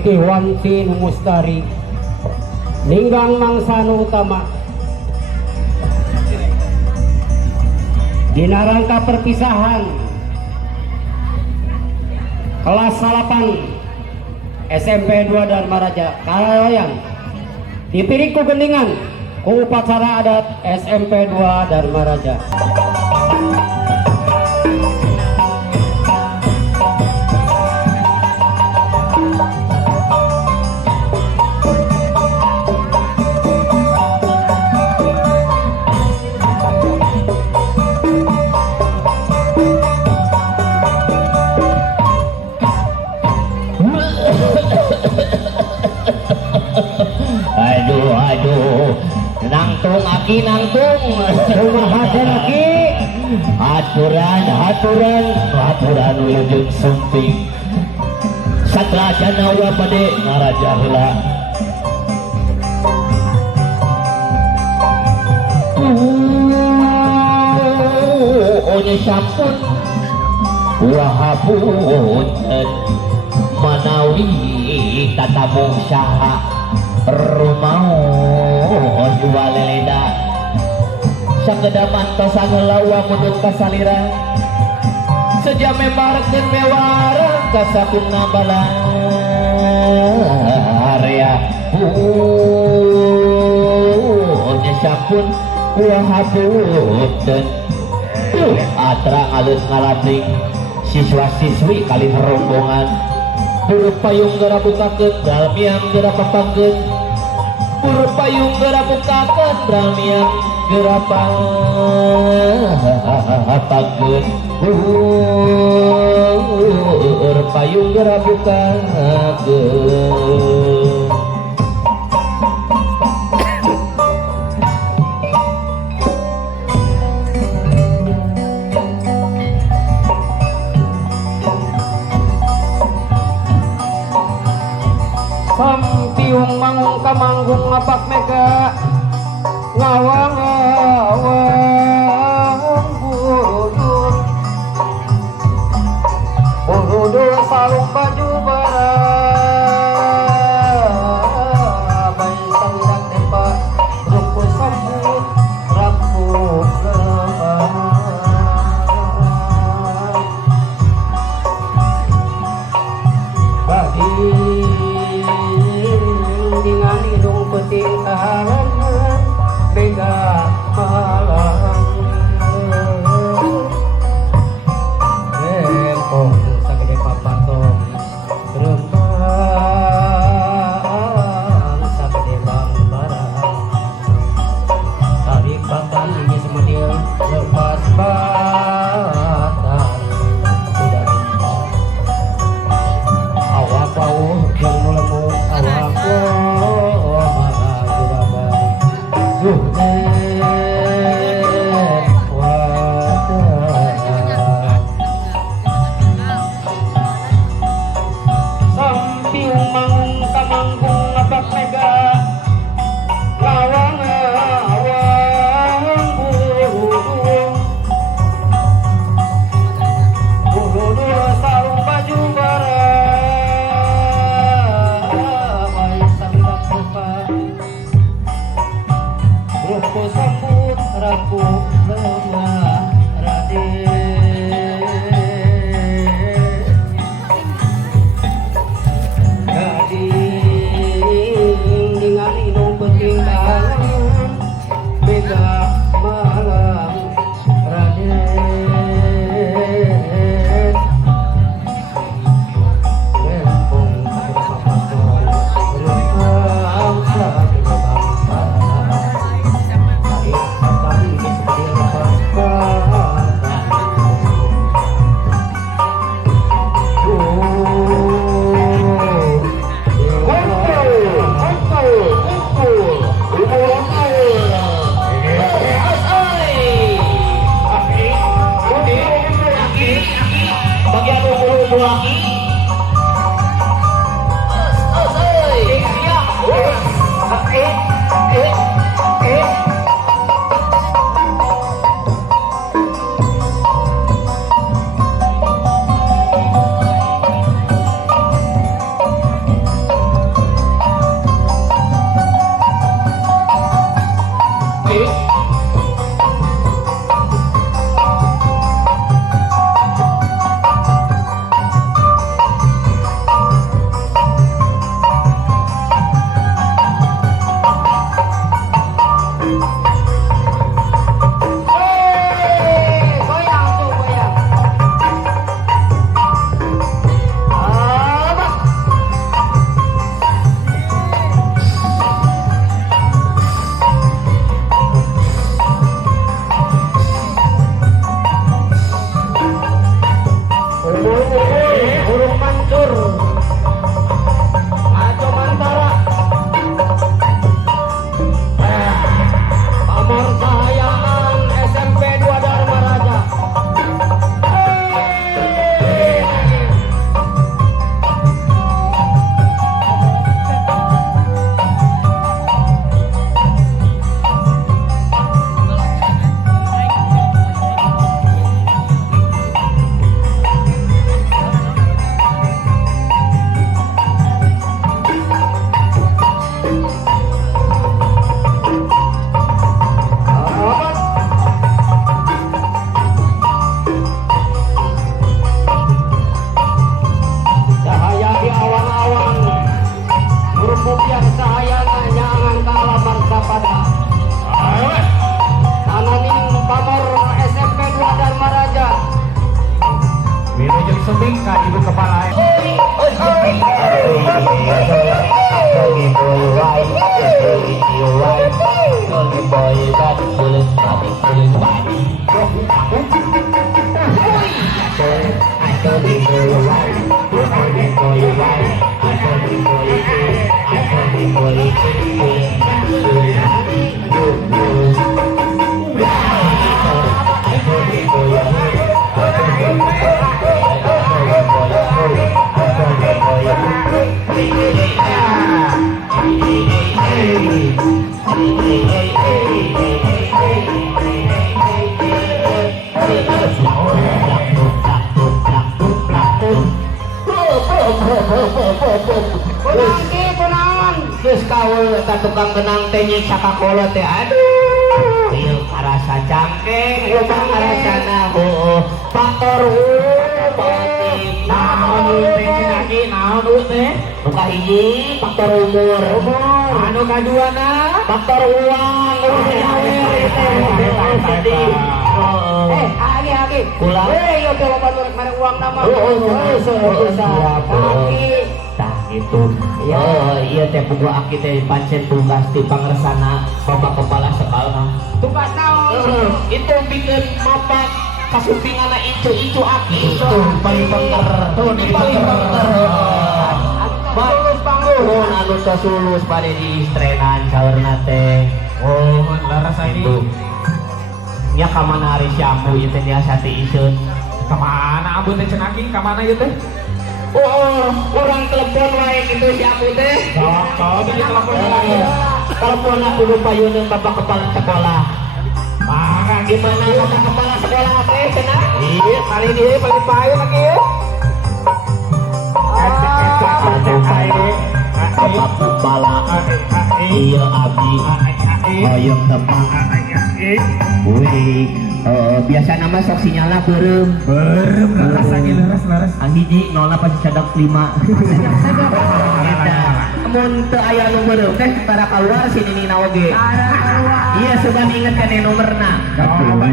Eki Wansi Mustari Ninggang Mangsanu Utama dina rangka perpisahan kelas 8 SMP 2 Dharma Raja Kalayan dipirik ku gendingan ku upacara adat SMP 2 Dharma Raja. Aduh, nangtung aki nangtung, Kumaha lagi aturan wujud sumping. Satraja nawa pade ngaraja heula. Onye sampun wahabun manawi tatabung saha rumaun jualeleda sagedaman tosan lawa munut kasalira sejame marak dan mewara kasakuna balang area punya sampun wahabun dan atra alus ngalapring siswa-siswi kali rombongan buruk payung geura bukakeun dalmiang geura papangkeun buruk payung geura bukakeun dalmiang geura papangkeun buruk payung geura bukakeun. Sampiung mangung kamanggung ngapak mega ngawang burudur salung baju bara bayi sandak tempa rumput sambut rampuk bagi dengan hidung peting tahanan bega malang rempong sagede papatong rembang sagede bang barang tarik bakan ini semedil lepas batang udah awak bau yang melemut awak Lembing ke ibu kepala. Geus kaweul eta tukang genang teh nyiksa ka kolot teh aduh ieu karasa cangkeng loba karasana heuh faktor naon teh lagi naon teh nu kahiji faktor umur anu kaduana faktor uang agi kula ieu teh loba nu rek mere uang nama itu iya teh pugu aki teh pancen tugas ti pangresana bapak kepala sekolah tugas naon itu bikin bapak kasupingana icu aki itu paling pinter bagus pangluhun anu sulus pada di istrenan saurna teh oh laras ini nya kamana hari syamu ieu teh biasa teh iseun kamana abu teh cenaki kamana ieu teh orang telepon wae gitu si aku teh. Kalau di telepon aku lupa yun bapak kepala sekolah. Maka gimana bapak kepala sekolah teh cenah? Iya, kali ini paling payu lagi ya. Bapak kepala. Iya abdi. Hoyong tepang. Wih. Biasa nama sok sinyalna beureum leres lagi leres ang hiji 0815 mun teu aya nu beureum teh tara kaluar si Nina oge iya coba diingetkan yang nomorna coba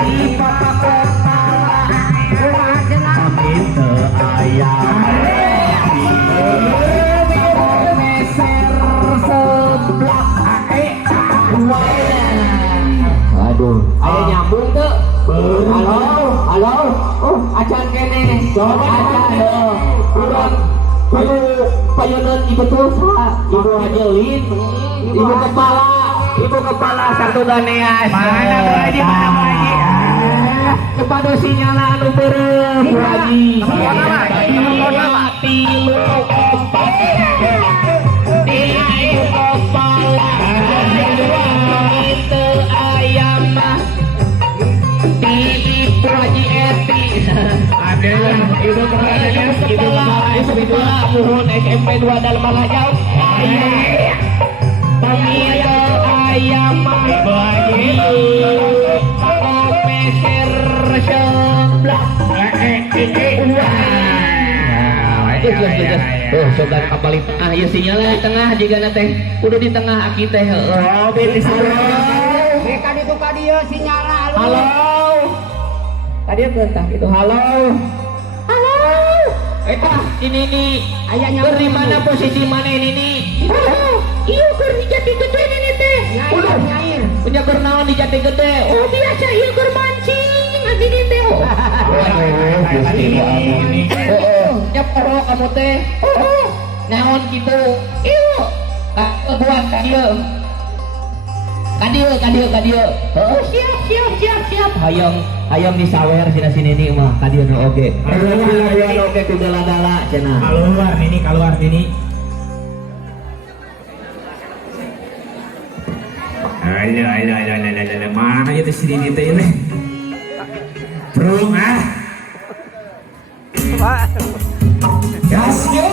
di papa kepala amin teu aya aduh aya nyambung tuh halo acan kene coba acan urang payuneun ibu tuh ibu Hajelin ibu kepala satu ganeas mana Bu Haji kepada sinyal anu beureum Bu Haji tilu opat tilu kepala itu ayam di Ibu Haji Eti ada ibu kepala mohon SMP 2 dalam Malajau pamito ayam Ibu Haji peser sebelah saudara kapal di tengah ya sinyalnya di tengah jika teh udah di tengah aki teh betis mereka di tuka dia sinyalnya halo tadi entah itu halo ini ayahnya dari mana posisi mana ini iya ker di Jati Gede ini teh udah punya kernaon di Jati Gede biasa iya ker mancing lagi di teh nyepero kamu teh naon gitu iyo buat kadio siap hayang disawer sini nih mah kadio nu oge oge ku dala-dala cenah keluar ini Alah, mana itu sini teh ini Bro Gas yo.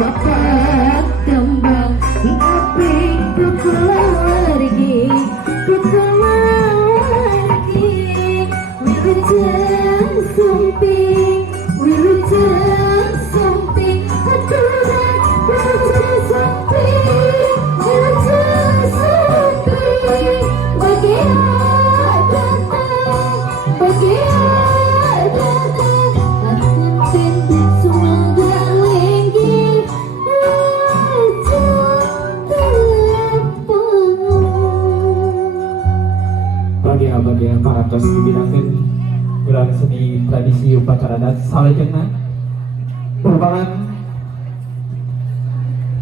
Papat kembang di api keluargi wilujeng sumping aturan wilujeng sumping bagi datang bagi datang akan pendek sumangga lenggi bagian parantos dibidangkan gelar seni tradisi upacara adat salajengna merupakan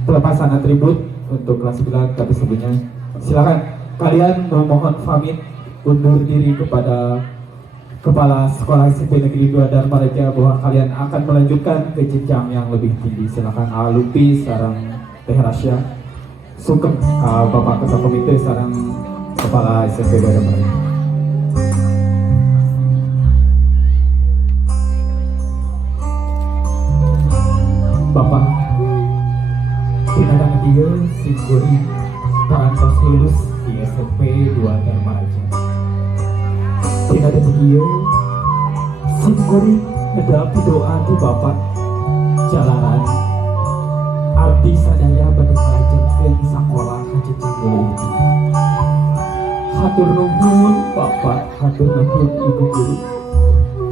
pelepasan atribut untuk kelas 9. Tapi sebelumnya silakan kalian memohon pamit undur diri kepada Kepala Sekolah SMP Negeri 2 Dharma Raja bahwa kalian akan melanjutkan ke jenjang yang lebih tinggi. Silakan Alupi sarang Teh Rasya sugeng ka Bapak Ketua Komite sarang Kepala SMP 2 Dharma Raja. Bapak, tindakan dia Singguri parantos lulus di SMP 2 Dharma Raja. Tindakan dia Singguri ngedapi doa di Bapak jalanan arti sadaya badhe ngalajenkeun sakola kacicing deui. Hatur nuhun Bapak, hatur nuhun Ibu Guru.